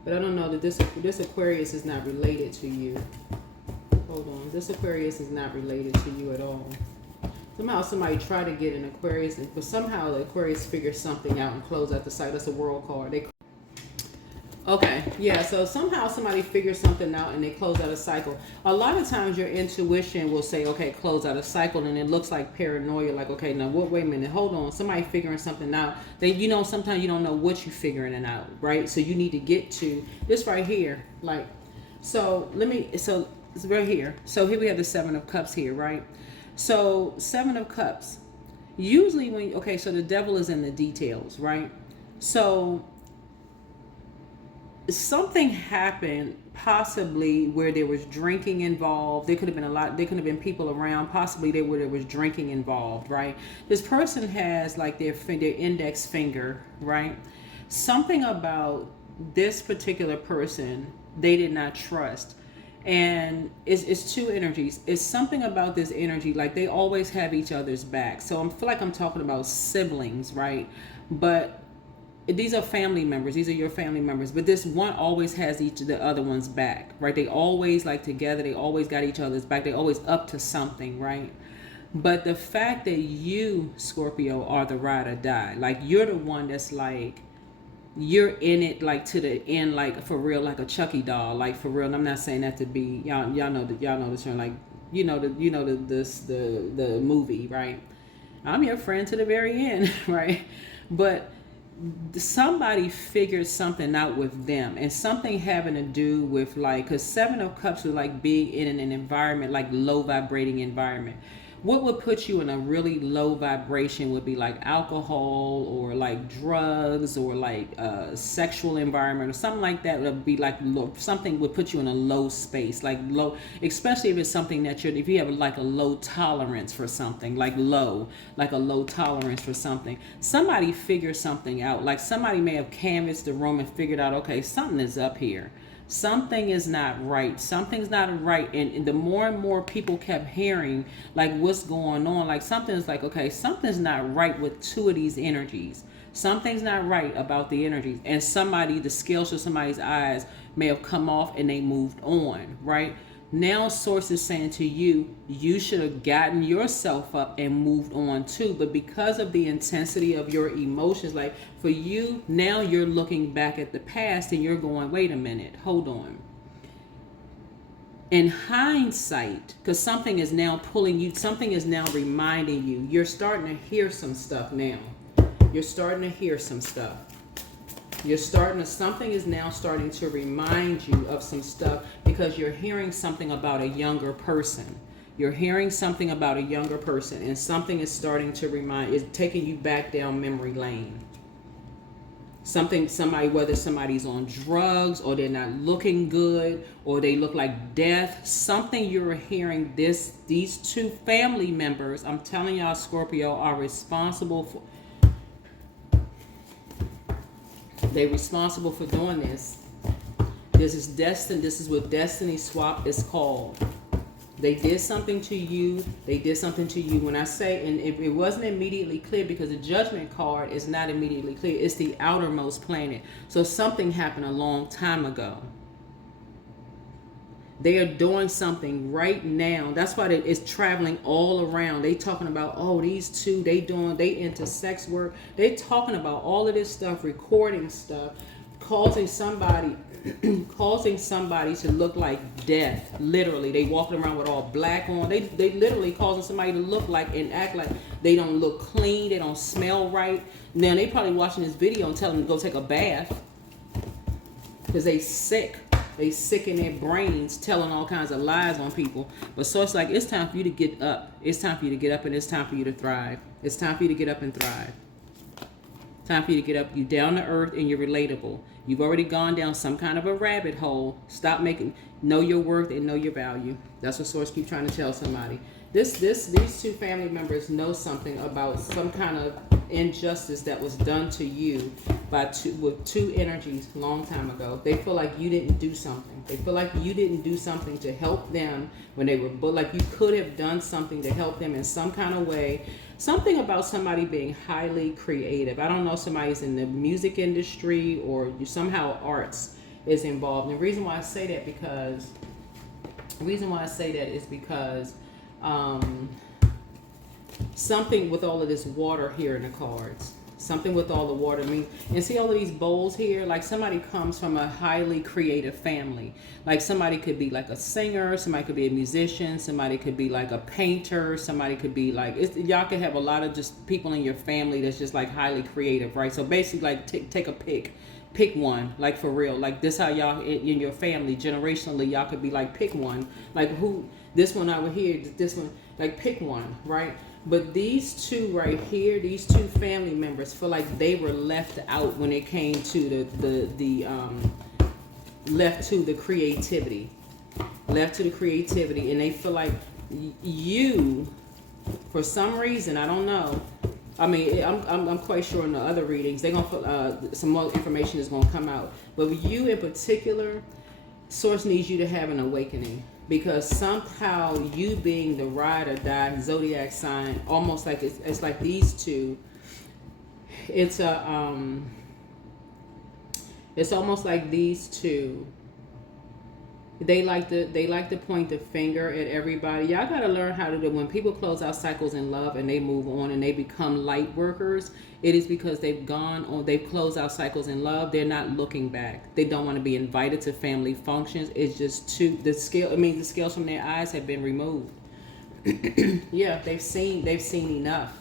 But I don't know that this Aquarius is not related to you. Hold on. This Aquarius is not related to you at all. Somehow somebody tried to get an Aquarius. But somehow the Aquarius figures something out and close out the cycle. That's a world card. Okay, yeah, so somehow somebody figures something out and they close out a cycle. A lot of times your intuition will say, okay, close out a cycle, and it looks like paranoia, like, okay, now wait a minute, hold on, somebody figuring something out. Then, you know, sometimes you don't know what you're figuring it out, right? So you need to get to this right here, like, So so it's right here. So here we have the Seven of Cups here, right? So Seven of Cups. Usually okay, so the devil is in the details, right? So something happened possibly where there was drinking involved. There could have been there could have been people around, possibly where there was drinking involved, right? This person has like their index finger, right? Something about this particular person they did not trust. And it's two energies. It's something about this energy, like they always have each other's back. So I feel like I'm talking about siblings, right? But these are family members. These are your family members. But this one always has each of the other one's back, right? They always like together. They always got each other's back. They always up to something, right? But the fact that you, Scorpio, are the ride or die, like you're the one that's like, you're in it like to the end, like for real, like a Chucky doll, like for real. And I'm not saying that to be y'all know the term, like the movie, right? I'm your friend to the very end, right? But somebody figured something out with them, and something having to do with like, because Seven of Cups was like being in an environment, like low vibrating environment. What would put you in a really low vibration would be like alcohol or like drugs or like sexual environment or something like that. Would be like low, something would put you in a low space, like low, especially if it's something that if you have like a low tolerance for something, like a low tolerance for something. Somebody figured something out, like somebody may have canvassed the room and figured out, okay, something is up here. Something is not right. Something's not right. And the more and more people kept hearing like what's going on, like something's like, okay, something's not right with two of these energies. Something's not right about the energies. And the scales of somebody's eyes may have come off and they moved on, right? Now source is saying to you, you should have gotten yourself up and moved on too. But because of the intensity of your emotions, like for you, now you're looking back at the past and you're going, wait a minute, hold on. In hindsight, because something is now pulling you, something is now reminding you, you're starting to hear some stuff now. You're starting to hear some stuff. Something is now starting to remind you of some stuff because you're hearing something about a younger person. You're hearing something about a younger person, and something is starting to is taking you back down memory lane. Whether somebody's on drugs or they're not looking good or they look like death, something you're hearing these two family members, I'm telling y'all, Scorpio, are responsible for. They're responsible for doing this. This is destined. This is what destiny swap is called. They did something to you. They did something to you. When I say, and it wasn't immediately clear because the judgment card is not immediately clear. It's the outermost planet. So something happened a long time ago. They are doing something right now. That's why it's traveling all around. They talking about, oh, these two, they into sex work. They talking about all of this stuff, recording stuff, causing somebody to look like death. Literally, they walking around with all black on. They literally causing somebody to look like and act like they don't look clean. They don't smell right. Now they probably watching this video and telling them to go take a bath because they sick. They sick in their brains, telling all kinds of lies on people. But so it's like, it's time for you to get up. It's time for you to get up, and it's time for you to thrive. It's time for you to get up and thrive. Time for you to get up. You down to earth and you're relatable. You've already gone down some kind of a rabbit hole. Know your worth and know your value. That's what Source keeps trying to tell somebody. These two family members know something about some kind of injustice that was done to you with two energies a long time ago. They feel like you didn't do something. They feel like you didn't do something to help them when they were, but like you could have done something to help them in some kind of way. Something about somebody being highly creative. I don't know, somebody's in the music industry or somehow arts is involved. And the reason why I say that is because something with all of this water here in the cards. Something with all the water. I mean, and see all of these bowls here? Like somebody comes from a highly creative family. Like somebody could be like a singer, somebody could be a musician, somebody could be like a painter, somebody could be like, y'all could have a lot of just people in your family that's just like highly creative, right? So basically like take a pick pick one, like for real. Like this how y'all in your family generationally y'all could be like pick one, like who this one over here, this one, like pick one, right? But these two right here, these two family members feel like they were left out when it came to the left to the creativity, and they feel like you, for some reason, I don't know. I mean, I'm quite sure in the other readings they're gonna some more information is gonna come out. But with you in particular, Source needs you to have an awakening, because somehow you being the ride or die zodiac sign, almost like it's like these two. It's almost like these two. They like to point the finger at everybody. Y'all gotta learn how to do, when people close out cycles in love and they move on and they become light workers, it is because they've closed out cycles in love. They're not looking back. They don't want to be invited to family functions. It's just the scales from their eyes have been removed. Yeah, they've seen enough.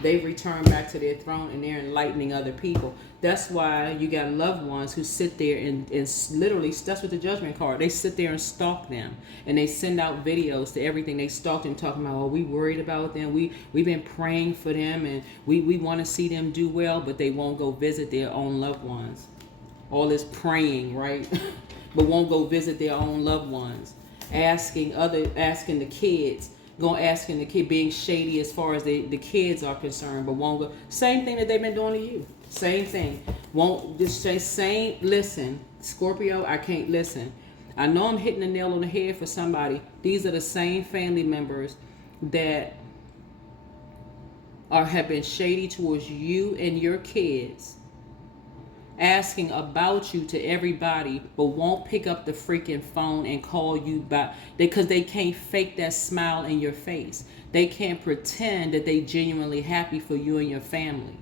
They've returned back to their throne and they're enlightening other people. That's why you got loved ones who sit there and literally, that's what the judgment card, they sit there and stalk them, and they send out videos to everything. They stalk them talking about, oh, we worried about them, we've been praying for them, and we want to see them do well, but they won't go visit their own loved ones. All this praying, right? But won't go visit their own loved ones. Asking the kids, asking the kid, being shady as far as the kids are concerned, but won't go. Same thing that they've been doing to you. Same thing. Won't just say same. Listen, Scorpio, I can't listen. I know I'm hitting the nail on the head for somebody. These are the same family members that have been shady towards you and your kids, asking about you to everybody, but won't pick up the freaking phone and call you back, because they can't fake that smile in your face. They can't pretend that they genuinely happy for you and your family.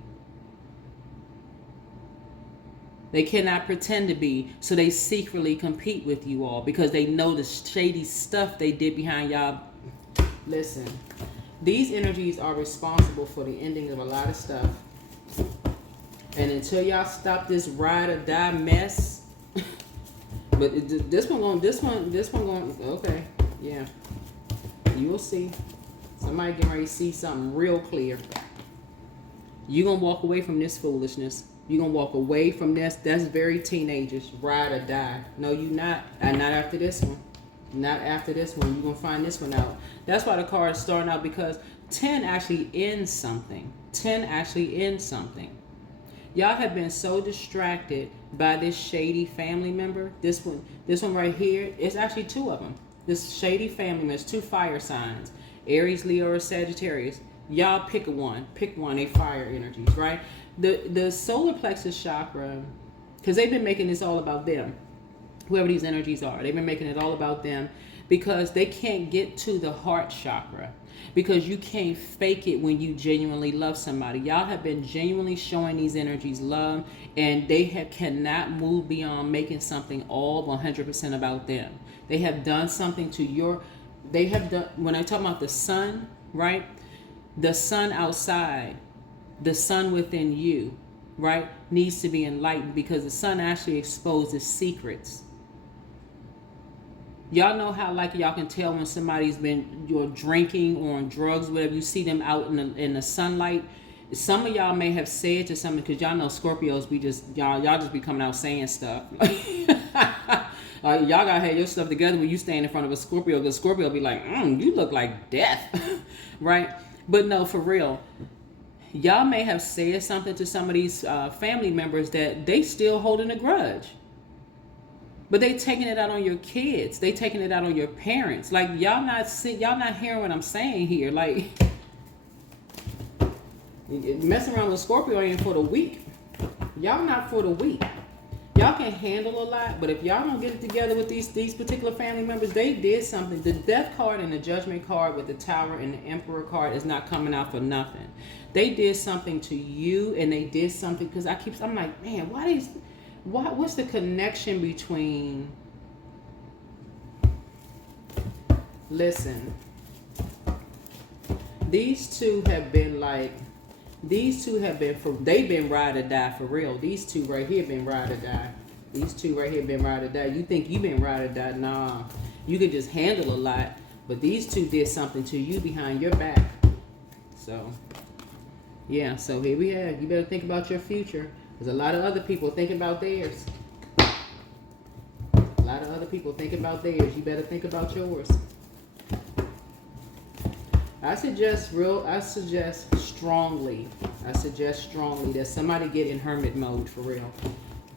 They cannot pretend to be, so they secretly compete with you all because they know the shady stuff they did behind y'all. Listen, these energies are responsible for the ending of a lot of stuff. And until y'all stop this ride or die mess, but this one going, okay, yeah, you will see. Somebody getting ready to see something real clear. You gonna walk away from this foolishness. You gonna walk away from this. That's very teenagers, ride or die. No, you not. And not after this one. Not after this one. You gonna find this one out. That's why the card is starting out, because 10 actually ends something. 10 actually ends something. Y'all have been so distracted by this shady family member. This one right here. It's actually two of them. This shady family member. It's two fire signs. Aries, Leo, or Sagittarius. Y'all pick one. Pick one. They fire energies, right? The solar plexus chakra, because they've been making this all about them. Whoever these energies are, they've been making it all about them, because they can't get to the heart chakra, because you can't fake it when you genuinely love somebody. Y'all have been genuinely showing these energies love, and they cannot move beyond making something all 100% about them. They have done something to when I talk about the sun, right? The sun outside, the sun within you, right, needs to be enlightened, because the sun actually exposes secrets. Y'all know how, like, y'all can tell when somebody's been drinking or on drugs, whatever. You see them out in the sunlight. Some of y'all may have said to something, because y'all know Scorpios, y'all just be coming out saying stuff. Y'all gotta have your stuff together when you stand in front of a Scorpio, because Scorpio be like, you look like death, right? But no, for real. Y'all may have said something to some of these family members that they still holding a grudge. But they taking it out on your kids. They taking it out on your parents. Like, y'all not hearing what I'm saying here. Like, messing around with Scorpio ain't for the weak. Y'all not for the weak. Y'all can handle a lot, but if y'all don't get it together with these particular family members, they did something. The death card and the judgment card with the tower and the emperor card is not coming out for nothing. They did something to you, and they did something, because I'm like, man, what's the connection between, listen, these two have been like, These two have been they've been ride or die for real. These two right here been ride or die. These two right here been ride or die. You think you been ride or die? Nah. You can just handle a lot, but these two did something to you behind your back. So, yeah. So here we have. You better think about your future. There's a lot of other people thinking about theirs. A lot of other people thinking about theirs. You better think about yours. I suggest strongly that somebody get in hermit mode for real.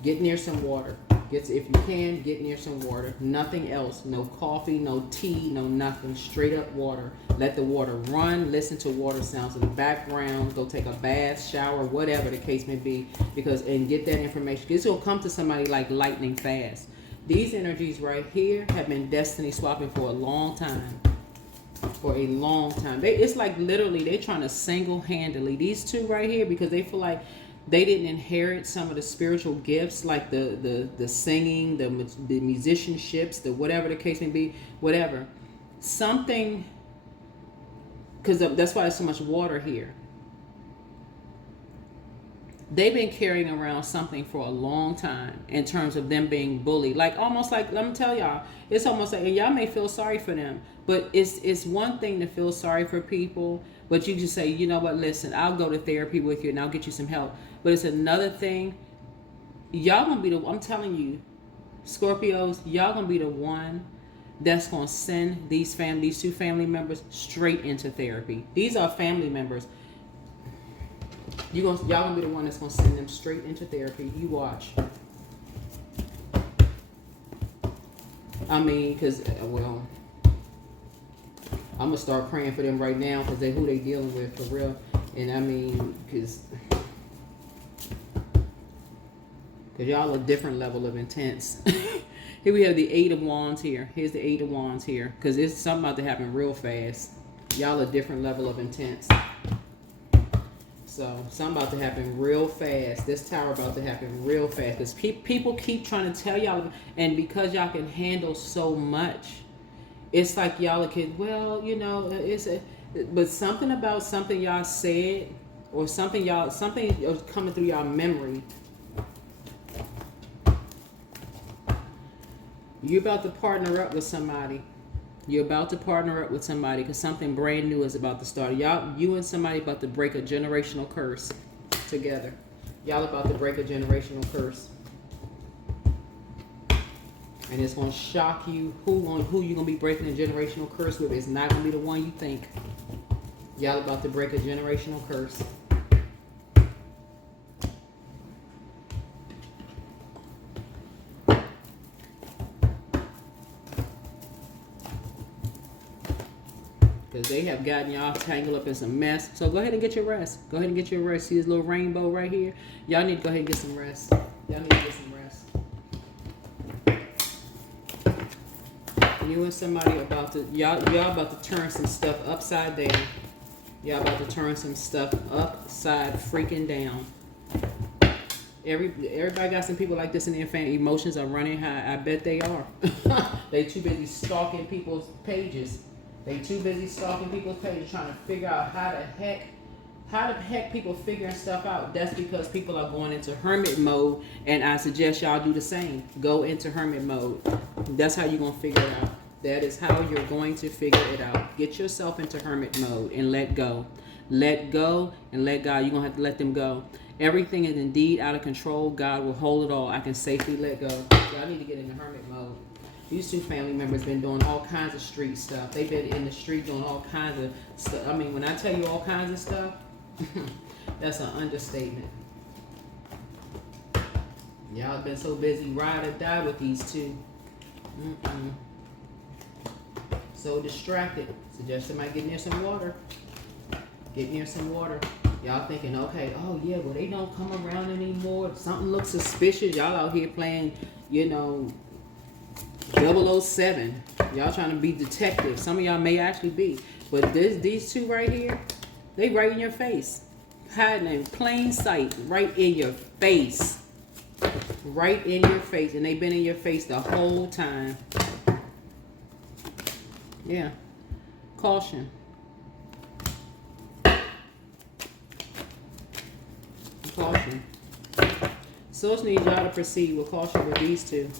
Get near some water. If you can, get near some water. Nothing else. No coffee, no tea, no nothing. Straight up water. Let the water run. Listen to water sounds in the background. Go take a bath, shower, whatever the case may be. And get that information. This will come to somebody like lightning fast. These energies right here have been destiny swapping for a long time. For a long time. It's like literally they're trying to single-handedly. These two right here, because they feel like they didn't inherit some of the spiritual gifts, like the singing, the musicianships, the whatever the case may be, whatever. Something, because that's why there's so much water here. They've been carrying around something for a long time in terms of them being bullied. Like almost like, let me tell y'all, it's almost like, and y'all may feel sorry for them, but it's one thing to feel sorry for people, but you just say, you know what, listen, I'll go to therapy with you and I'll get you some help. But it's another thing, y'all gonna be I'm telling you, Scorpios, y'all gonna be the one that's gonna send these two family members straight into therapy. These are family members. Y'all gonna be the one that's gonna send them straight into therapy. You watch. I mean, because I'm gonna start praying for them right now because who they dealing with for real. And I mean, because y'all a different level of intense. Here we have the Eight of Wands here. Here's the Eight of Wands here, because it's something about to happen real fast. Y'all a different level of intense. So something about to happen real fast. This tower about to happen real fast. Because people keep trying to tell y'all, and because y'all can handle so much, it's like y'all can, well, you know, but something about something y'all said, or something coming through y'all memory. You're about to partner up with somebody. You're about to partner up with somebody because something brand new is about to start. You and somebody about to break a generational curse together. Y'all about to break a generational curse. And it's going to shock you who you're going to be breaking a generational curse with. It's not going to be the one you think. Y'all about to break a generational curse. Because they have gotten y'all tangled up in some mess. So go ahead and get your rest. Go ahead and get your rest. See this little rainbow right here? Y'all need to go ahead and get some rest. Y'all need to get some rest. You and somebody about to, y'all about to turn some stuff upside down. Y'all about to turn some stuff upside freaking down. Everybody got some people like this in their family. Emotions are running high. I bet they are. They too busy stalking people's pages. They too busy stalking people's pages trying to figure out how the heck people figuring stuff out. That's because people are going into hermit mode, and I suggest y'all do the same. Go into hermit mode. That's how you're going to figure it out. That is how you're going to figure it out. Get yourself into hermit mode and let go. Let go and let God. You're going to have to let them go. Everything is indeed out of control. God will hold it all. I can safely let go. Y'all need to get into hermit mode. These two family members been doing all kinds of street stuff. They've been in the street doing all kinds of stuff. I mean, when I tell you all kinds of stuff, that's an understatement. Y'all been so busy ride or die with these two. So distracted. Suggest somebody get near some water. Get near some water. Y'all thinking, okay, oh yeah, well they don't come around anymore. Something looks suspicious. Y'all out here playing, 007. Y'all trying to be detectives. Some of y'all may actually be. But these two right here, they right in your face. Hiding in plain sight. Right in your face. Right in your face. And they've been in your face the whole time. Yeah. Caution. Caution. Source needs y'all to proceed with caution with these two.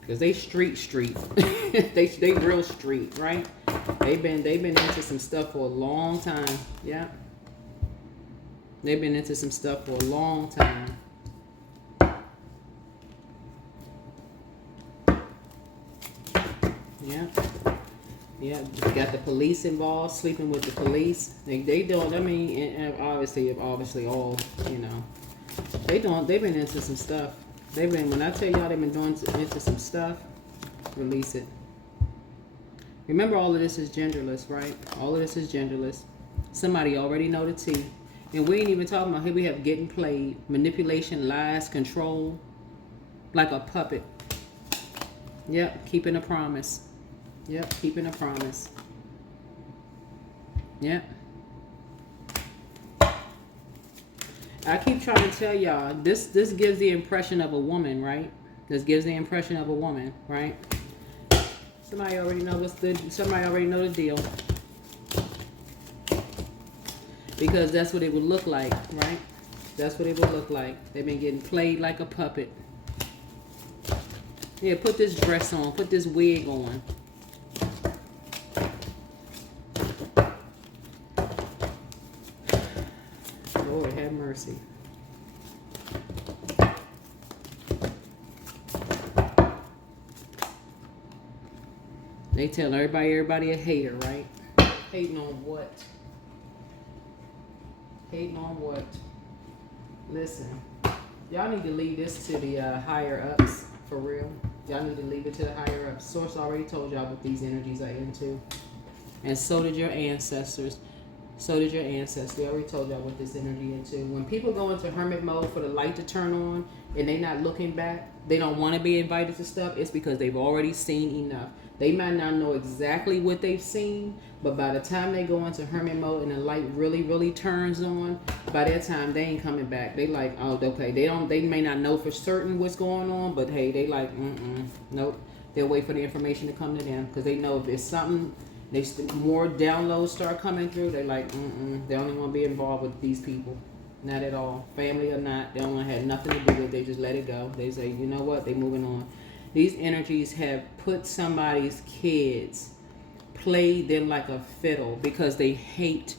Because they street. they real street, right? They've been into some stuff for a long time. Yeah. They've been into some stuff for a long time. Yeah. Yeah, got the police involved, sleeping with the police. They don't, I mean, and obviously all, you know. They've been into some stuff. When I tell y'all they've been doing into some stuff, release it. Remember, all of this is genderless, right? All of this is genderless. Somebody already know the tea. And we ain't even talking about, here we have getting played, manipulation, lies, control, like a puppet. Yep, keeping a promise. Yep, keeping a promise. Yep. I keep trying to tell y'all, this gives the impression of a woman, right? This gives the impression of a woman, right? Somebody already know the deal. Because that's what it would look like, right? That's what it would look like. They've been getting played like a puppet. Yeah, put this dress on, put this wig on. Lord have mercy. They tell everybody a hater, right? Hating on what? Hating on what? Listen, y'all need to leave this to the higher ups, for real. Y'all need to leave it to the higher ups. Source already told y'all what these energies are into. And so did your ancestors. So did your ancestors. They already told y'all what this energy into. When people go into hermit mode for the light to turn on and they not looking back, they don't want to be invited to stuff, it's because they've already seen enough. They might not know exactly what they've seen, but by the time they go into hermit mode and the light really, really turns on, by that time they ain't coming back. They like, oh, okay. They may not know for certain what's going on, but hey, they like, nope. They'll wait for the information to come to them because they know if there's something, more downloads start coming through. They're like, they don't even want to be involved with these people. Not at all. Family or not, they don't want to have nothing to do with it. They just let it go. They say, you know what? They moving on. These energies have put somebody's kids, played them like a fiddle because they hate.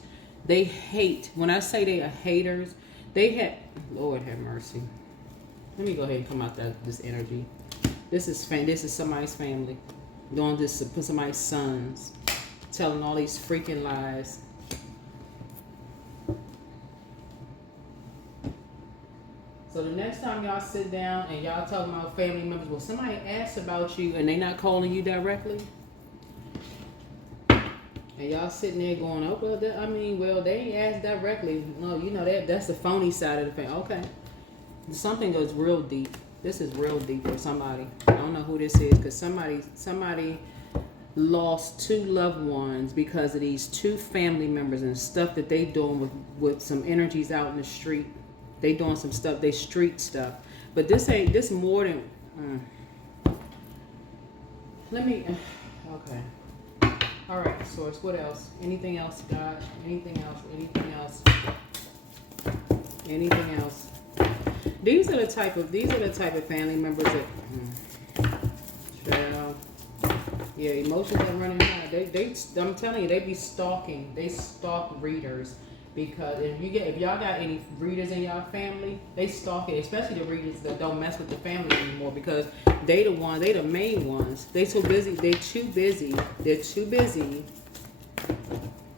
When I say they are haters, Lord have mercy. Let me go ahead and come out this energy. This is somebody's family. Doing this to somebody's sons. Telling all these freaking lies. So the next time y'all sit down and y'all talking about family members, well, somebody asks about you and they not calling you directly, and y'all sitting there going, oh, well, they ain't asked directly. No, you know that's the phony side of the family. Okay. Something goes real deep. This is real deep for somebody. I don't know who this is because somebody lost two loved ones because of these two family members and stuff that they doing with some energies out in the street. They doing some stuff, they street stuff. But this more than, okay. All right, Source, what else? Anything else, God? Anything else? These are the type of family members that, yeah, emotions are running high. I'm telling you, they be stalking. They stalk readers. Because if y'all got any readers in y'all family, they stalk it, especially the readers that don't mess with the family anymore because they the main ones. They're too busy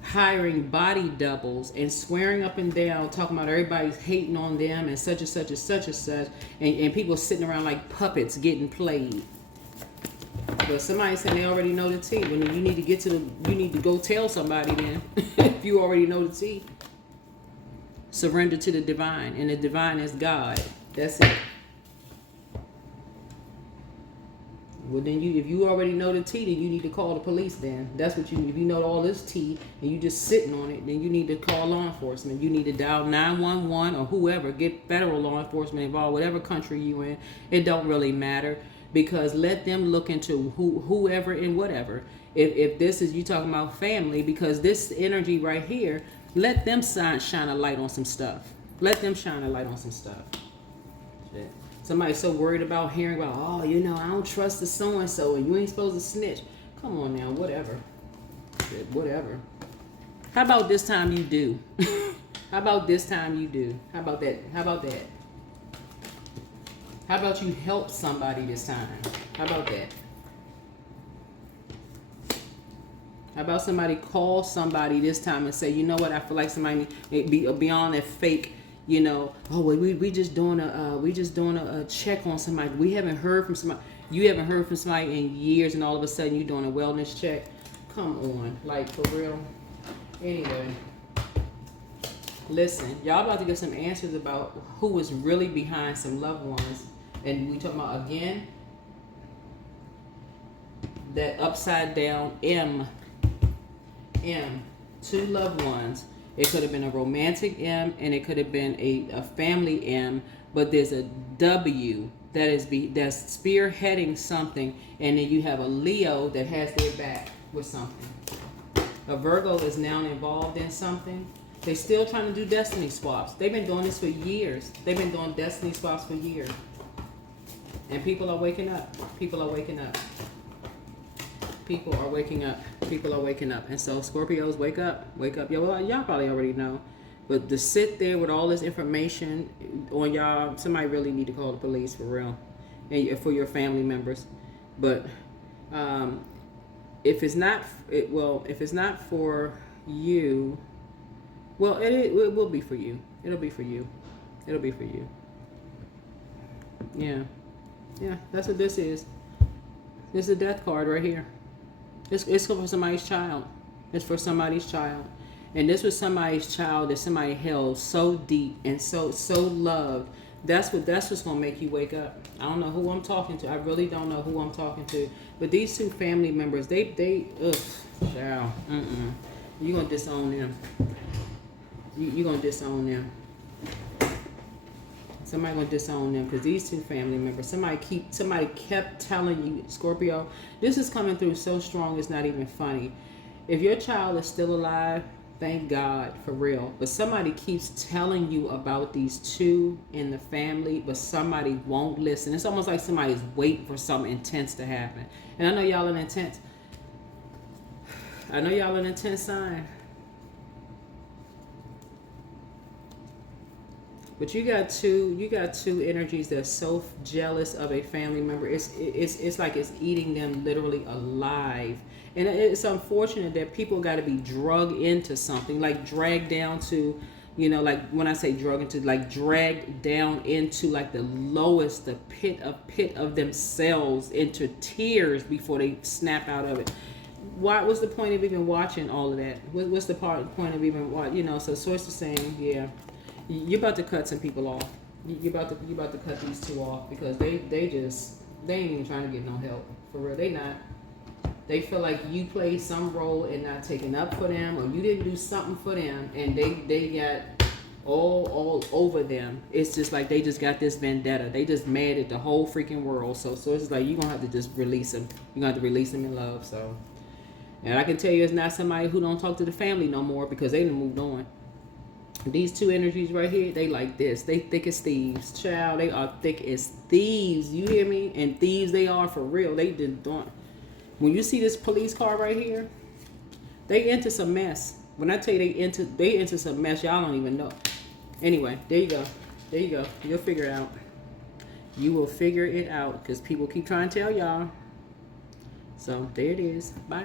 hiring body doubles and swearing up and down, talking about everybody's hating on them and such and such and such and such, and people sitting around like puppets getting played. But somebody saying they already know the tea. When you need to go tell somebody then. If you already know the tea. Surrender to the divine. And the divine is God. That's it. Well, then if you already know the tea, then you need to call the police then. That's what if you know all this tea and you just sitting on it, then you need to call law enforcement. You need to dial 911 or whoever. Get federal law enforcement involved, whatever country you in. It don't really matter. Because let them look into whoever and whatever. If this is you talking about family, because this energy right here, let them shine a light on some stuff. Let them shine a light on some stuff. Shit. Somebody's so worried about hearing about, oh, you know, I don't trust the so-and-so and you ain't supposed to snitch. Come on now, whatever. Shit, whatever. How about this time you do? How about this time you do? How about that? How about that? How about you help somebody this time? How about that? How about somebody call somebody this time and say, you know what, I feel like somebody be beyond that fake, you know, oh, we just doing a check on somebody. We haven't heard from somebody. You haven't heard from somebody in years, and all of a sudden you're doing a wellness check. Come on, like, for real. Anyway, listen, y'all about to get some answers about who was really behind some loved ones. And we talking about, again, that upside down M, two loved ones. It could have been a romantic M, and it could have been a family M, but there's a W that's spearheading something, and then you have a Leo that has their back with something. A Virgo is now involved in something. They're still trying to do destiny swaps. They've been doing this for years. They've been doing destiny swaps for years. And people are waking up. People are waking up. People are waking up. People are waking up. And so Scorpios, wake up. Wake up. Well, y'all probably already know. But to sit there with all this information on y'all, somebody really need to call the police for real. And for your family members. But if it's not for you, well, it will be for you. It'll be for you. It'll be for you. Yeah. Yeah, that's what this is. This is a death card right here. It's for somebody's child. It's for somebody's child. And this was somebody's child that somebody held so deep and so loved. That's what's gonna make you wake up. I don't know who I'm talking to. I really don't know who I'm talking to. But these two family members, they child. You're gonna disown them. You're gonna disown them. Somebody gonna disown them because these two family members. Somebody kept telling you, Scorpio, this is coming through so strong. It's not even funny. If your child is still alive, thank God, for real. But somebody keeps telling you about these two in the family, but somebody won't listen. It's almost like somebody's waiting for something intense to happen. And I know y'all an intense. I know y'all an intense sign. But you got two energies that's so jealous of a family member. It's like it's eating them literally alive. And it's unfortunate that people got to be drugged into something, like dragged down to, you know, like when I say drug into, like dragged down into like the lowest, the pit of themselves, into tears before they snap out of it. What's the point of even watching all of that? What's the point of even watching? You know, so source is saying, yeah, you're about to cut some people off. You're about to cut these two off because they ain't even trying to get no help, for real. They not. They feel like you played some role in not taking up for them, or you didn't do something for them, and they got all over them. It's just like they just got this vendetta. They just mad at the whole freaking world. So it's like you're gonna have to just release them. You're gonna have to release them in love. So, and I can tell you, it's not somebody who don't talk to the family no more because they done moved on. These two energies right here, they like this. They thick as thieves. Child, they are thick as thieves. You hear me? And thieves they are for real. They did don't. When you see this police car right here, they into some mess. When I tell you they into some mess, y'all don't even know. Anyway, there you go. There you go. You'll figure it out. You will figure it out because people keep trying to tell y'all. So there it is. Bye.